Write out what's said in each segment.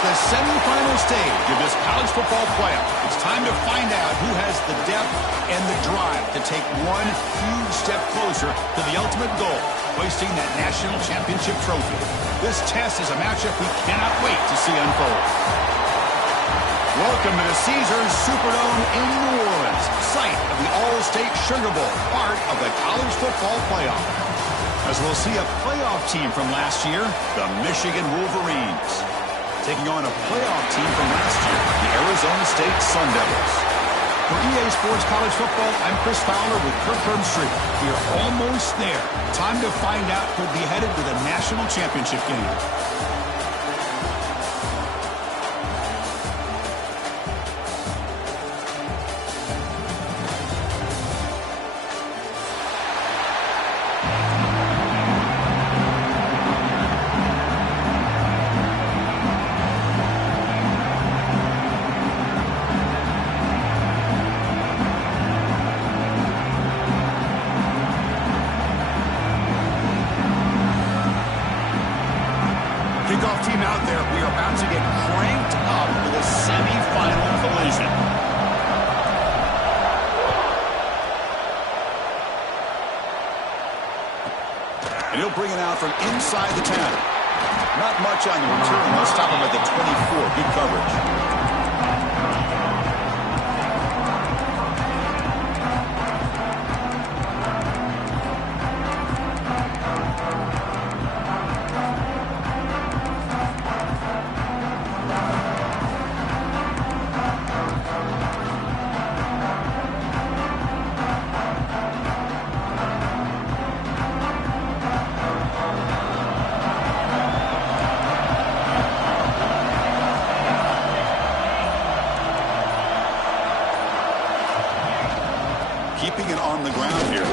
The semifinal stage of this college football playoff. It's time to find out who has the depth and the drive to take one huge step closer to the ultimate goal, hoisting that national championship trophy. This test is a matchup we cannot wait to see unfold. Welcome to the Caesars Superdome in New Orleans, site of the All-State Sugar Bowl, part of the college football playoff. As we'll see a playoff team from last year, the Michigan Wolverines, taking on a playoff team from last year, the Arizona State Sun Devils. For EA Sports College Football, I'm Chris Fowler with Kirk Herbstreit. We are almost there. Time to find out who'll be headed to the national championship game. Kickoff team out there. We are about to get cranked up for the semifinal collision. And he'll bring it out from inside the 10. Not much on the return. They'll stop him at the 24. Good coverage. Keeping it on the ground here.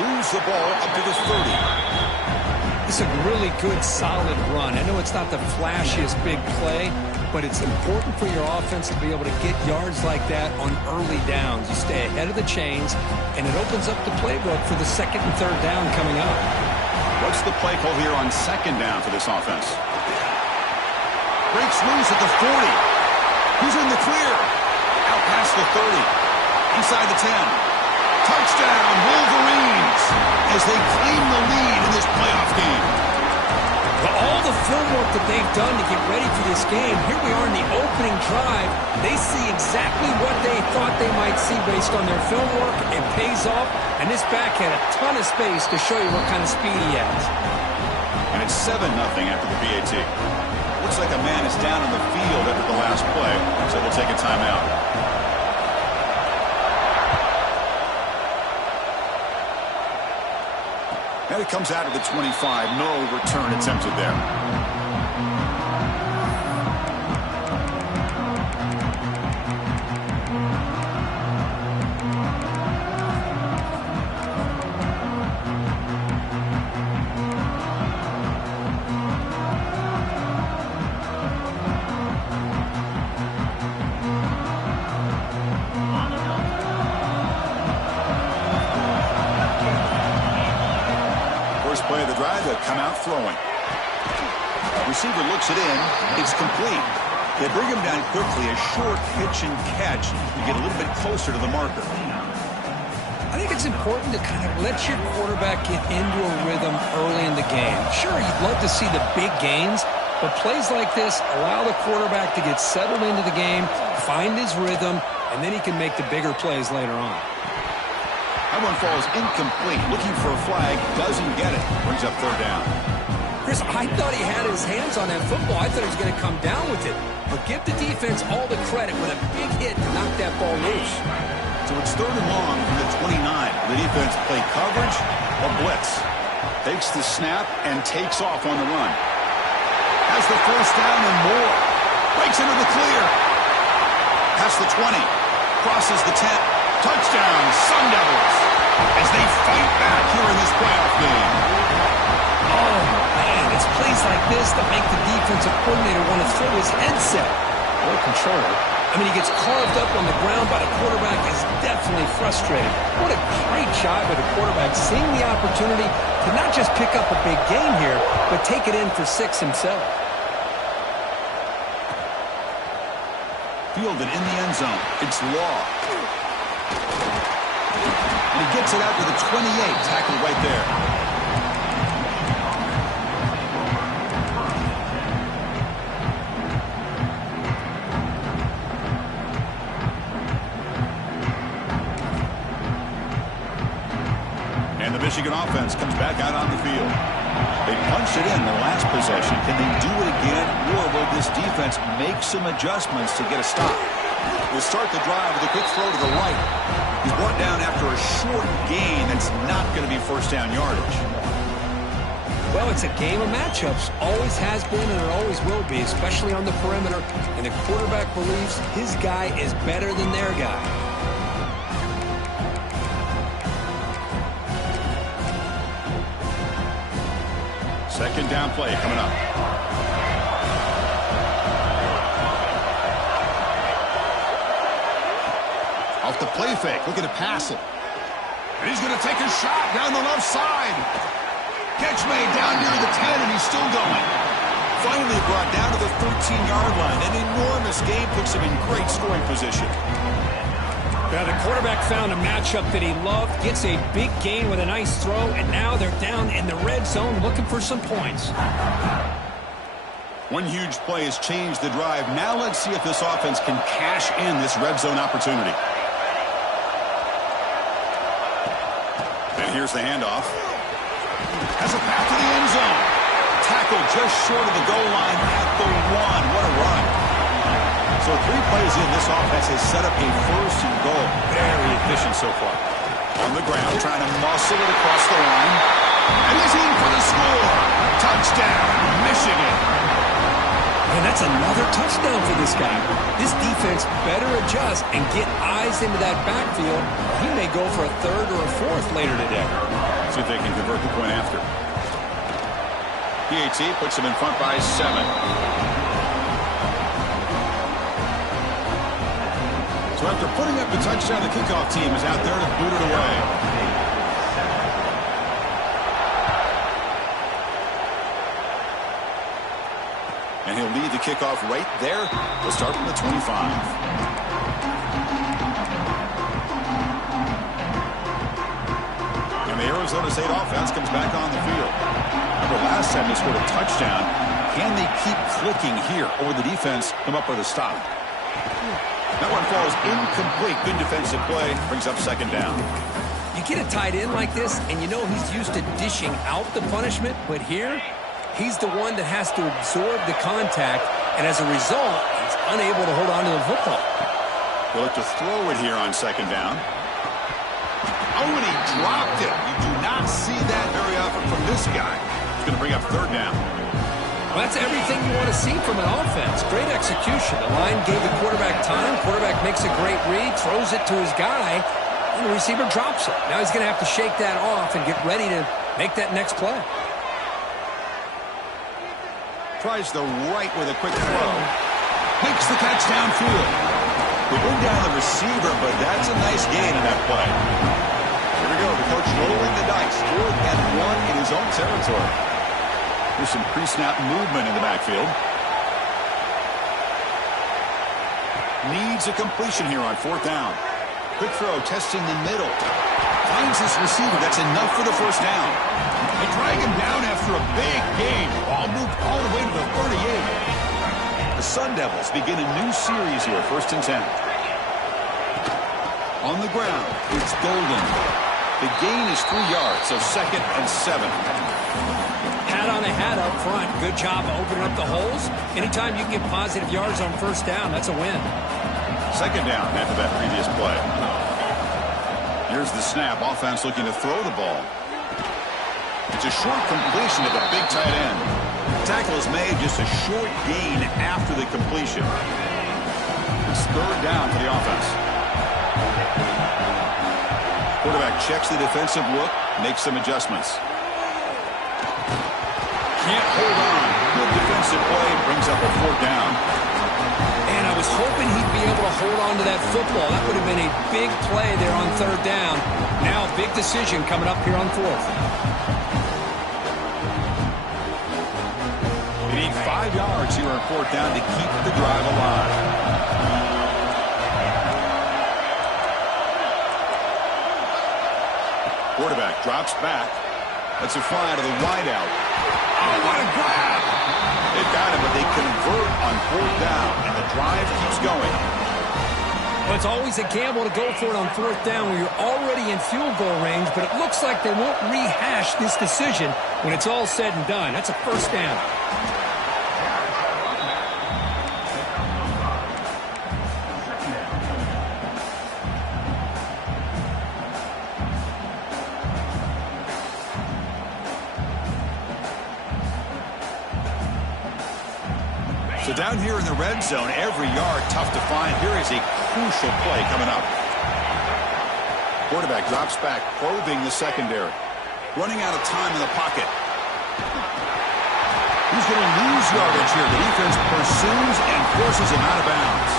Moves the ball up to the 30. It's a really good, solid run. I know it's not the flashiest big play, but it's important for your offense to be able to get yards like that on early downs. You stay ahead of the chains, and it opens up the playbook for the second and third down coming up. What's the play call here on second down for this offense? Breaks loose at the 40. Who's in the clear? Out past the 30. Inside the 10. Touchdown, Wolverines, as they claim the lead in this playoff game. Well, all the film work that they've done to get ready for this game, here we are in the opening drive. They see exactly what they thought they might see based on their film work. It pays off, and this back had a ton of space to show you what kind of speed he has. And it's 7-0 after the PAT. Looks like a man is down on the field after the last play, so they'll take a timeout. And it comes out of the 25. No return attempted there. Play of the drive, they'll come out throwing. Receiver looks it in. It's complete. They bring him down quickly. A short pitch and catch. You get a little bit closer to the marker. I think it's important to kind of let your quarterback get into a rhythm early in the game. Sure, you'd love to see the big gains, but plays like this allow the quarterback to get settled into the game, find his rhythm, and then he can make the bigger plays later on. That one falls incomplete. Looking for a flag. Doesn't get it. Brings up third down. Chris, I thought he had his hands on that football. I thought he was going to come down with it. But give the defense all the credit with a big hit to knock that ball loose. So it's third and long from the 29. The defense play coverage or blitz. Takes the snap and takes off on the run. Has the first down and more. Breaks into the clear. Past the 20. Crosses the 10. Touchdown, Sun Devils. As they fight back here in this playoff game. Oh, man, it's plays like this that make the defensive coordinator want to throw his headset. Or controller. I mean, he gets carved up on the ground, but the quarterback is definitely frustrated. What a great job by the quarterback seeing the opportunity to not just pick up a big game here, but take it in for 6 himself. Fielded in the end zone. It's Law. And he gets it out to the 28. Tackled right there. Michigan offense comes back out on the field. They punched it in the last possession. Can they do it again, or will this defense make some adjustments to get a stop? We'll start the drive with a quick throw to the right. He's brought down after a short gain that's not going to be first down yardage. Well, it's a game of matchups. Always has been and it always will be, especially on the perimeter. And the quarterback believes his guy is better than their guy. Second down play coming up. Off the play fake, looking to pass it. And he's going to take a shot down the left side. Catch made down near the 10, and he's still going. Finally brought down to the 13-yard line. An enormous gain puts him in great scoring position. Now the quarterback found a matchup that he loved, gets a big gain with a nice throw, and now they're down in the red zone looking for some points. One huge play has changed the drive. Now let's see if this offense can cash in this red zone opportunity. And here's the handoff. Has a path to the end zone. Tackled just short of the goal line at the 1. What a run. So 3 plays in, this offense has set up a first and goal. Very efficient so far. On the ground, trying to muscle it across the line. And he's in for the score. Touchdown, Michigan. And that's another touchdown for this guy. This defense better adjust and get eyes into that backfield. He may go for a 3rd or a 4th later today. See if they can convert the point after. PAT puts him in front by 7. So after putting up the touchdown, the kickoff team is out there to boot it away. And he'll lead the kickoff right there. We'll start from the 25. And the Arizona State offense comes back on the field. Remember last time they scored a touchdown. Can they keep clicking here, or will the defense come up with a stop? That one falls incomplete. Good defensive play. Brings up second down. You get a tight end like this, and you know he's used to dishing out the punishment, but here, he's the one that has to absorb the contact, and as a result, he's unable to hold on to the football. They'll look to throw it here on second down. Oh, and he dropped it. You do not see that very often from this guy. He's going to bring up third down. Well, that's everything you want to see from an offense. Great execution. The line gave the quarterback time. Quarterback makes a great read, throws it to his guy, and the receiver drops it. Now he's going to have to shake that off and get ready to make that next play. Tries the right with a quick throw. Makes the catch downfield. They bring down the receiver, but that's a nice gain in that play. Here we go. The coach rolling the dice. 4th and 1 in his own territory. There's some pre-snap movement in the backfield. Needs a completion here on 4th down. Quick throw, testing the middle. Finds his receiver. That's enough for the first down. They drag him down after a big gain. Ball moved all the way to the 38. The Sun Devils begin a new series here, 1st and 10. On the ground, it's Golden. The gain is 3 yards, so 2nd and 7. Hat on a hat up front. Good job opening up the holes. Anytime you can get positive yards on 1st down, that's a win. 2nd down after that previous play. Here's the snap. Offense looking to throw the ball. It's a short completion to the big tight end. The tackle is made, just a short gain after the completion. It's 3rd down for the offense. Quarterback checks the defensive look, makes some adjustments. Can't hold on. Good defensive play, brings up a 4th down. And I was hoping he'd be able to hold on to that football. That would have been a big play there on 3rd down. Now a big decision coming up here on 4th. They need 5 yards here on 4th down to keep the drive alive. Quarterback drops back. That's a fly to the wideout. Oh, what a grab! They've got him, but they convert on 4th down, and the drive keeps going. Well, it's always a gamble to go for it on 4th down when you're already in field goal range, but it looks like they won't rehash this decision when it's all said and done. That's a 1st down. So down here in the red zone, every yard tough to find. Here is a crucial play coming up. Quarterback drops back, probing the secondary. Running out of time in the pocket. He's going to lose yardage here. The defense pursues and forces him out of bounds.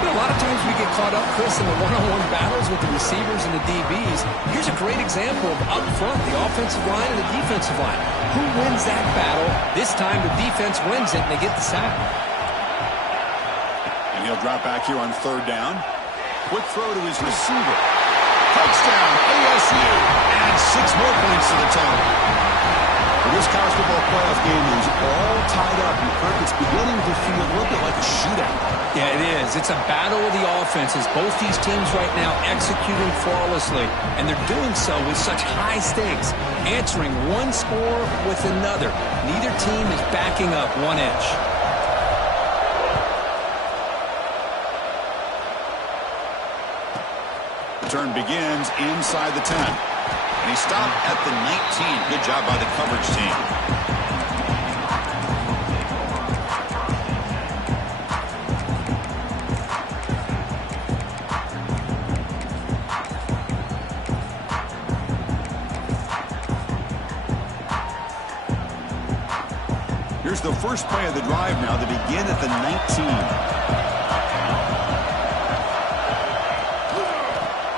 You know, a lot of times we get caught up, Chris, in the one-on-one battles with the receivers and the DBs. Here's a great example of up front, the offensive line and the defensive line. Who wins that battle? This time the defense wins it, and they get the sack. And he'll drop back here on 3rd down. Quick throw to his receiver. Touchdown, ASU. And 6 more points to the total. This college football playoff game is all tied up. And Kirk, it's beginning to feel a little bit like a shootout. Yeah, it is. It's a battle of the offenses. Both these teams right now executing flawlessly, and they're doing so with such high stakes, answering one score with another. Neither team is backing up 1 inch. The turn begins inside the 10. And he stopped at the 19. Good job by the coverage team. Here's the first play of the drive now. They begin at the 19.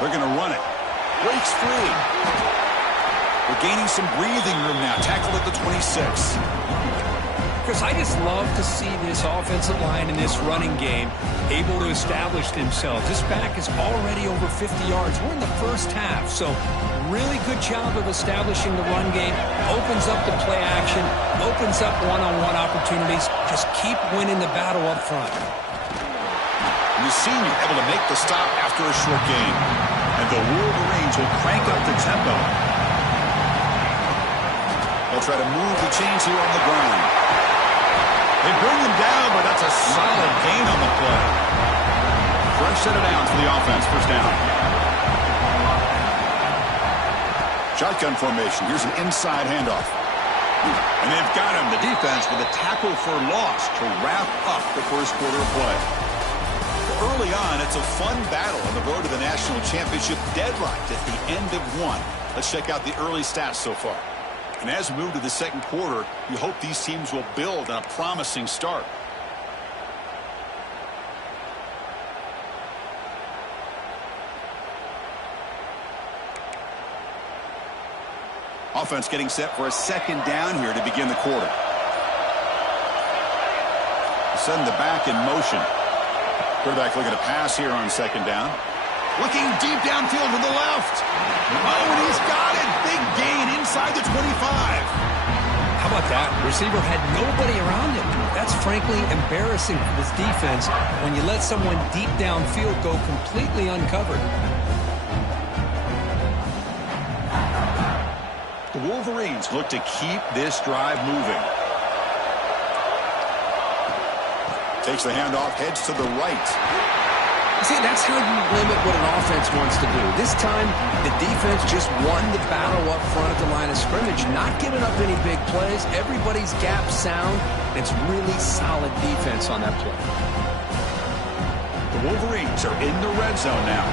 They're going to run it. Breaks free. We're gaining some breathing room now. Tackled at the 26. Chris, I just love to see this offensive line in this running game able to establish themselves. This back is already over 50 yards. We're in the first half, so really good job of establishing the run game. Opens up the play action, opens up one-on-one opportunities. Just keep winning the battle up front. And the senior able to make the stop after a short game. And the Wolverines will crank up the tempo. They'll try to move the chains here on the ground. They bring him down, but that's a solid gain on the play. Fresh set of downs for the offense. 1st down. Shotgun formation. Here's an inside handoff. And they've got him, the defense, with a tackle for loss to wrap up the first quarter of play. Early on, it's a fun battle on the road to the national championship, deadlocked at the end of 1. Let's check out the early stats so far. And as we move to the second quarter, you hope these teams will build on a promising start. Offense getting set for a second down here to begin the quarter. Send the back in motion. Quarterback looking to pass here on second down. Looking deep downfield to the left. Oh, and he's got it. Big gain inside the 25. How about that? Receiver had nobody around him. That's frankly embarrassing for this defense when you let someone deep downfield go completely uncovered. The Wolverines look to keep this drive moving. Takes the handoff, heads to the right. See, that's how you limit what an offense wants to do. This time, the defense just won the battle up front at the line of scrimmage, not giving up any big plays. Everybody's gap sound. It's really solid defense on that play. The Wolverines are in the red zone now.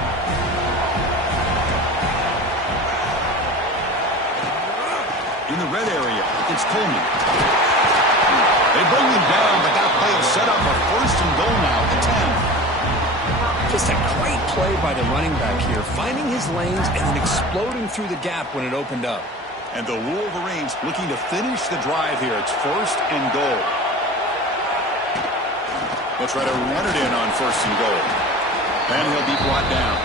In the red area, it's Coleman. They bring him down, but that play will set up a first and goal now at the 10. Just a great play by the running back here, finding his lanes and then exploding through the gap when it opened up. And the Wolverines looking to finish the drive here. It's first and goal. They'll try to run it in on first and goal. And he'll be brought down.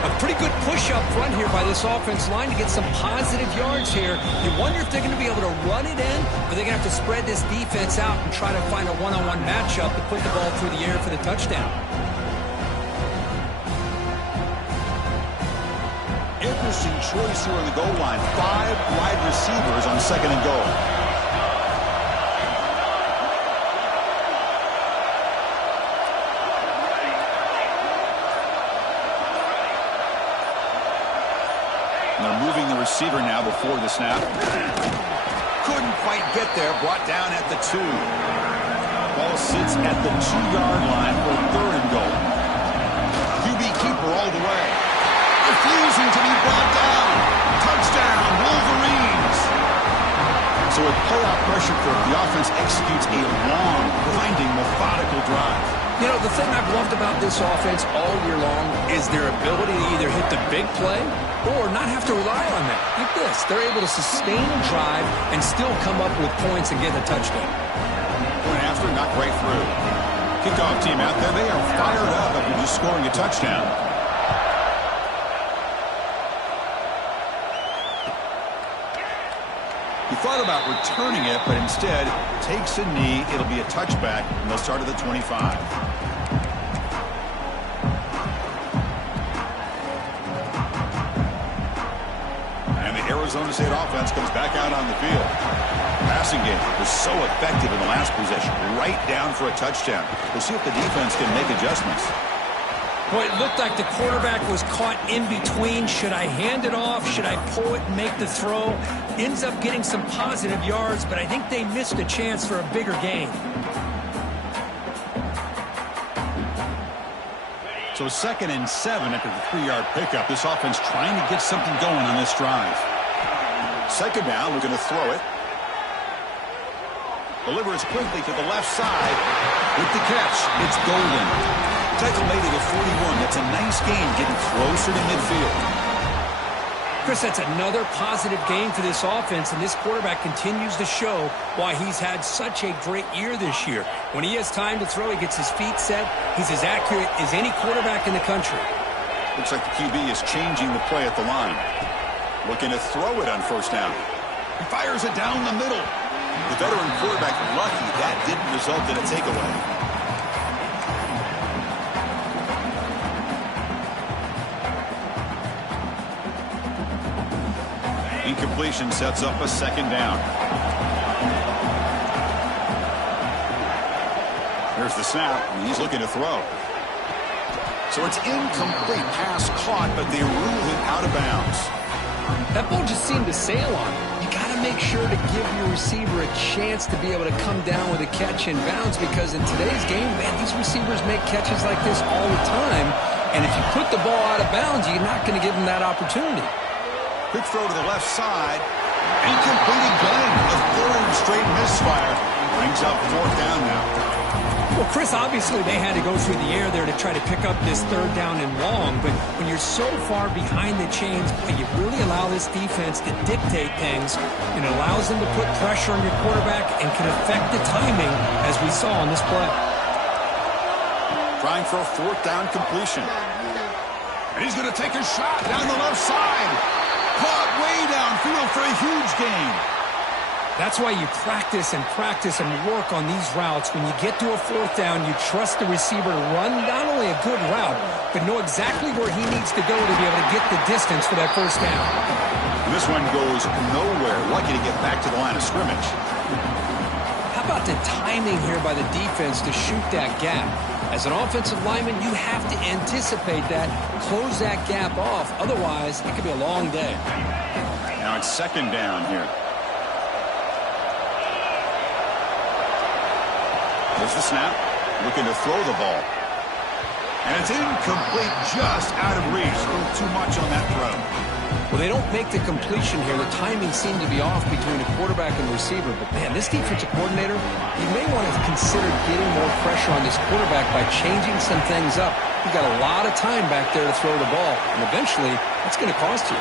A pretty good push up front here by this offense line to get some positive yards here. You wonder if they're going to be able to run it in, or they're going to have to spread this defense out and try to find a one-on-one matchup to put the ball through the air for the touchdown. Interesting choice here on the goal line. 5 wide receivers on second and goal. And they're moving the receiver now before the snap. Couldn't quite get there. Brought down at the 2. Ball sits at the 2-yard line for third and goal. QB keeper all the way. Refusing to be brought down. Touchdown, Wolverines. So with playoff pressure for it, the offense executes a long, grinding, methodical drive. You know, the thing I've loved about this offense all year long is their ability to either hit the big play or not have to rely on that. Like this, they're able to sustain a drive and still come up with points and get a touchdown. Point after, not right through. Kickoff team out there, they are fired up after just scoring a touchdown. He thought about returning it, but instead takes a knee. It'll be a touchback, and they'll start at the 25. And the Arizona State offense comes back out on the field. Passing game was so effective in the last possession, right down for a touchdown. We'll see if the defense can make adjustments. Boy, it looked like the quarterback was caught in between. Should I hand it off? Should I pull it and make the throw? Ends up getting some positive yards, but I think they missed a chance for a bigger gain. So 2nd and 7 after the 3-yard pickup. This offense trying to get something going on this drive. Second down, looking to throw it. Delivers quickly to the left side. With the catch, it's Golden. Tackle made at a 41. That's a nice gain, getting closer to midfield. Chris, that's another positive gain for this offense, and this quarterback continues to show why he's had such a great year this year. When he has time to throw, he gets his feet set. He's as accurate as any quarterback in the country. Looks like the QB is changing the play at the line. Looking to throw it on first down. He fires it down the middle. The veteran quarterback lucky that didn't result in a takeaway. Incompletion sets up a second down. Here's the snap, and he's looking to throw. So it's incomplete. Pass caught, but they rule it out of bounds. That ball just seemed to sail on him. You got to make sure to give your receiver a chance to be able to come down with a catch in bounds, because in today's game, man, these receivers make catches like this all the time. And if you put the ball out of bounds, you're not going to give them that opportunity. Quick throw to the left side. Incomplete again. A third straight misfire. Brings up fourth down now. Well, Chris, obviously they had to go through the air there to try to pick up this third down and long, but when you're so far behind the chains, you really allow this defense to dictate things. It allows them to put pressure on your quarterback and can affect the timing, as we saw on this play. Trying for a fourth down completion. And he's going to take a shot down the left side. Caught way downfield for a huge gain. That's why you practice and work on these routes. When you get to a fourth down, you trust the receiver to run not only a good route, but know exactly where he needs to go to be able to get the distance for that first down. This one goes nowhere. Lucky to get back to the line of scrimmage. How about the timing here by the defense to shoot that gap? As an offensive lineman, you have to anticipate that, close that gap off. Otherwise, it could be a long day. Now it's second down here. There's the snap, looking to throw the ball. And it's incomplete, just out of reach. A little too much on that throw. Well, they don't make the completion here. The timing seemed to be off between the quarterback and the receiver. But, man, this defensive coordinator, he may want to consider getting more pressure on this quarterback by changing some things up. You've got a lot of time back there to throw the ball. And eventually, that's going to cost you.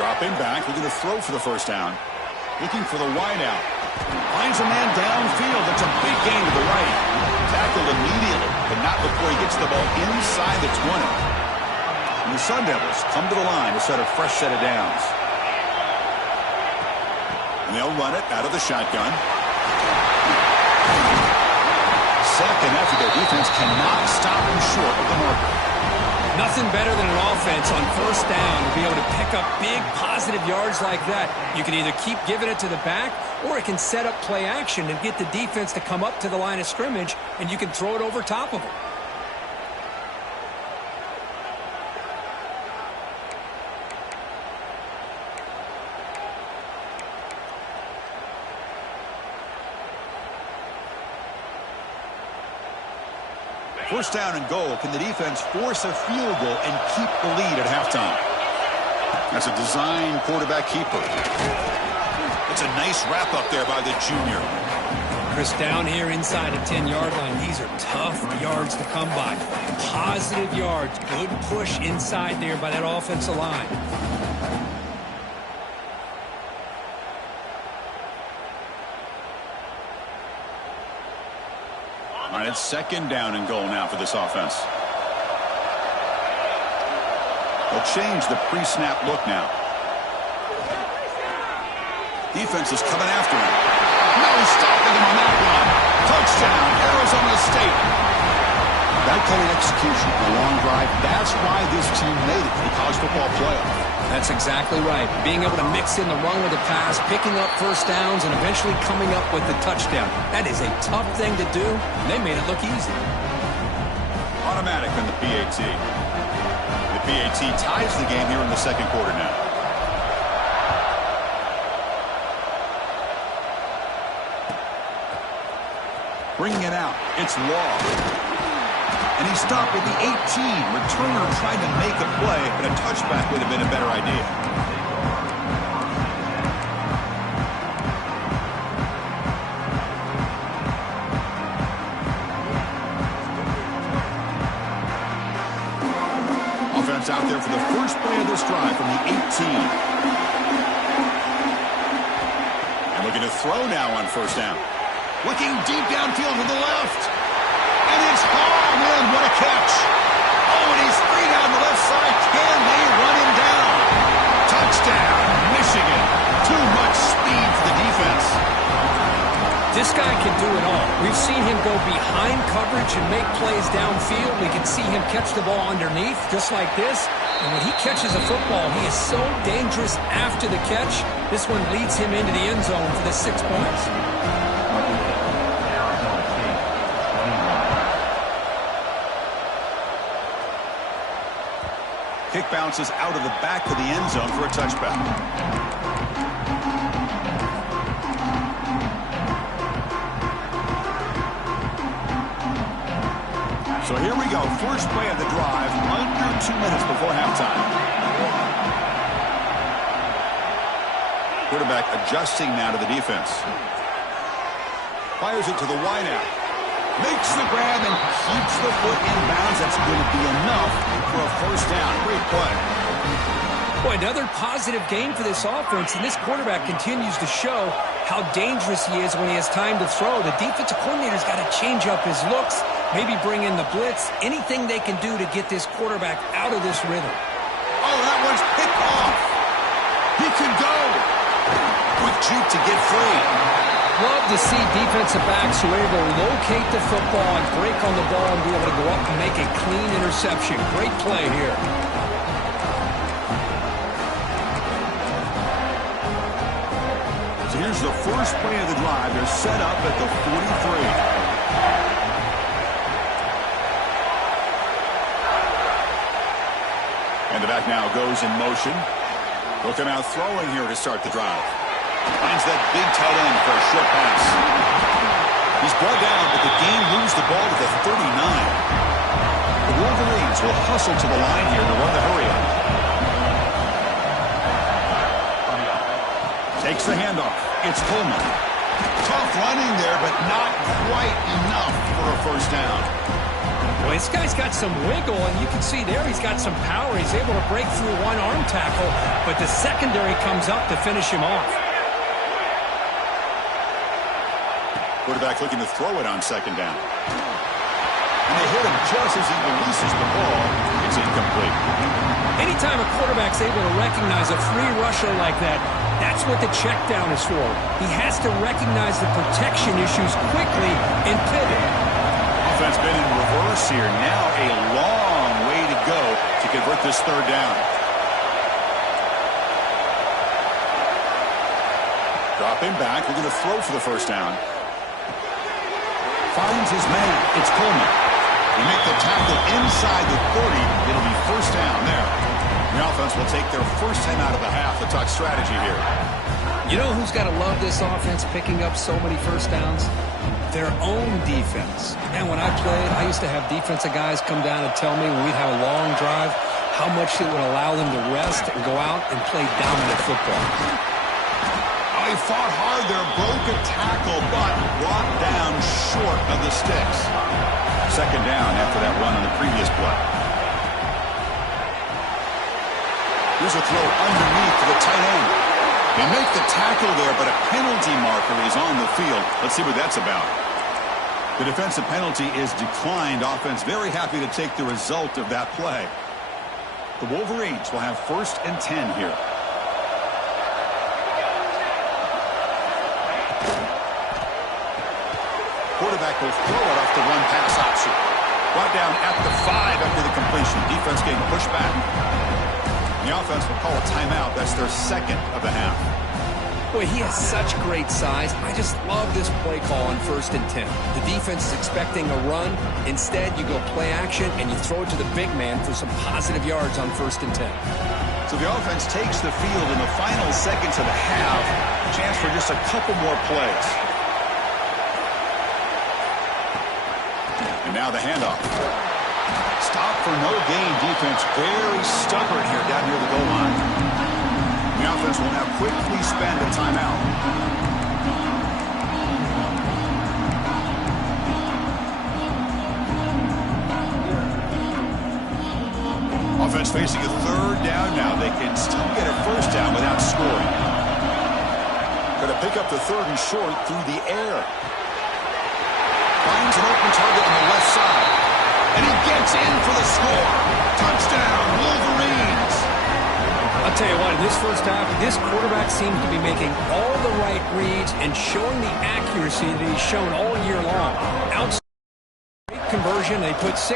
Dropping back, looking to throw for the first down. Looking for the wideout. Finds a man downfield. That's a big gain to the right. Tackled immediately, but not before he gets the ball inside the 20. And the Sun Devils come to the line to set a fresh set of downs. And they'll run it out of the shotgun. Second effort, their defense cannot stop them short of the marker. Nothing better than an offense on first down to be able to pick up big positive yards like that. You can either keep giving it to the back, or it can set up play action and get the defense to come up to the line of scrimmage, and you can throw it over top of them. First down and goal. Can the defense force a field goal and keep the lead at halftime? That's a design quarterback keeper. It's a nice wrap up there by the junior. Chris, down here inside the 10-yard line, these are tough yards to come by. Positive yards. Good push inside there by that offensive line. All right, it's second down and goal now for this offense. They'll change the pre-snap look now. Defense is coming after him. No stopping him on that one. Touchdown, Arizona State. That kind of execution, a long drive, that's why this team made it to the college football playoff. That's exactly right. Being able to mix in the run with the pass, picking up first downs, and eventually coming up with the touchdown. That is a tough thing to do, and they made it look easy. Automatic on the PAT. The PAT ties the game here in the second quarter now. Bringing it out. It's Law. And he stopped at the 18. Returner tried to make a play, but a touchback would have been a better idea. Offense out there for the first play of this drive from the 18. And looking to throw now on first down. Looking deep downfield to the left. And it's hauled in. What a catch. Oh, and he's free down the left side. Can they run him down? Touchdown, Michigan. Too much speed for the defense. This guy can do it all. We've seen him go behind coverage and make plays downfield. We can see him catch the ball underneath, just like this. And when he catches a football, he is so dangerous after the catch. This one leads him into the end zone for the 6 points. Kick bounces out of the back of the end zone for a touchback. So here we go. First play of the drive, under 2 minutes before halftime. Quarterback adjusting now to the defense. Fires it to the wideout. Makes the grab and keeps the foot in bounds. That's going to be enough for a first down. Great play. Boy, another positive game for this offense, and this quarterback continues to show how dangerous he is when he has time to throw. The defensive coordinator's got to change up his looks, maybe bring in the blitz, anything they can do to get this quarterback out of this rhythm. Oh, that one's picked off. He can go. Quick juke to get free. Love to see defensive backs who are able to locate the football and break on the ball and be able to go up and make a clean interception. Great play here. So here's the first play of the drive. They're set up at the 43. And the back now goes in motion. Look him out throwing here to start the drive. Finds that big tight end for a short pass. He's brought down, but the game moves the ball to the 39. The Wolverines will hustle to the line here to run the hurry up. Takes the handoff. It's Coleman. Tough running there, but not quite enough for a first down. Well, this guy's got some wiggle, and you can see there he's got some power. He's able to break through one arm tackle, but the secondary comes up to finish him off. Quarterback looking to throw it on second down. And they hit him just as he releases the ball. It's incomplete. Anytime a quarterback's able to recognize a free rusher like that, that's what the check down is for. He has to recognize the protection issues quickly and pivot. Offense been in reverse here. Now a long way to go to convert this third down. Dropping back. We're going to throw for the first down. Finds his man. It's Coleman. They make the tackle inside the 30. It'll be first down there. The offense will take their first 10 out of the half. The talk strategy here. You know who's got to love this offense picking up so many first downs? Their own defense. And when I played, I used to have defensive guys come down and tell me when we'd have a long drive how much it would allow them to rest and go out and play dominant football. Oh, he fought hard there, broke a tackle, but brought down short of the sticks. Second down after that run on the previous play. Here's a throw underneath to the tight end. They make the tackle there, but a penalty marker is on the field. Let's see what that's about. The defensive penalty is declined. Offense very happy to take the result of that play. The Wolverines will have first and 10 here. Quarterback will throw it off the run-pass option. Brought down at the 5 after the completion. Defense getting pushed back. The offense will call a timeout. That's their second of the half. Boy, he has such great size. I just love this play call on first and 10. The defense is expecting a run. Instead, you go play action, and you throw it to the big man for some positive yards on first and 10. So the offense takes the field in the final seconds of the half. Chance for just a couple more plays. And now the handoff. Stop for no gain defense. Very stubborn here down near the goal line. The offense will now quickly spend a timeout. Offense facing a third down now. They can still get a first down without scoring. Going to pick up the third and short through the air. Finds an open target on the left side. And he gets in for the score. Touchdown, Wolverines. I'll tell you what, in this first half, this quarterback seems to be making all the right reads and showing the accuracy that he's shown all year long. Outside conversion, they put 6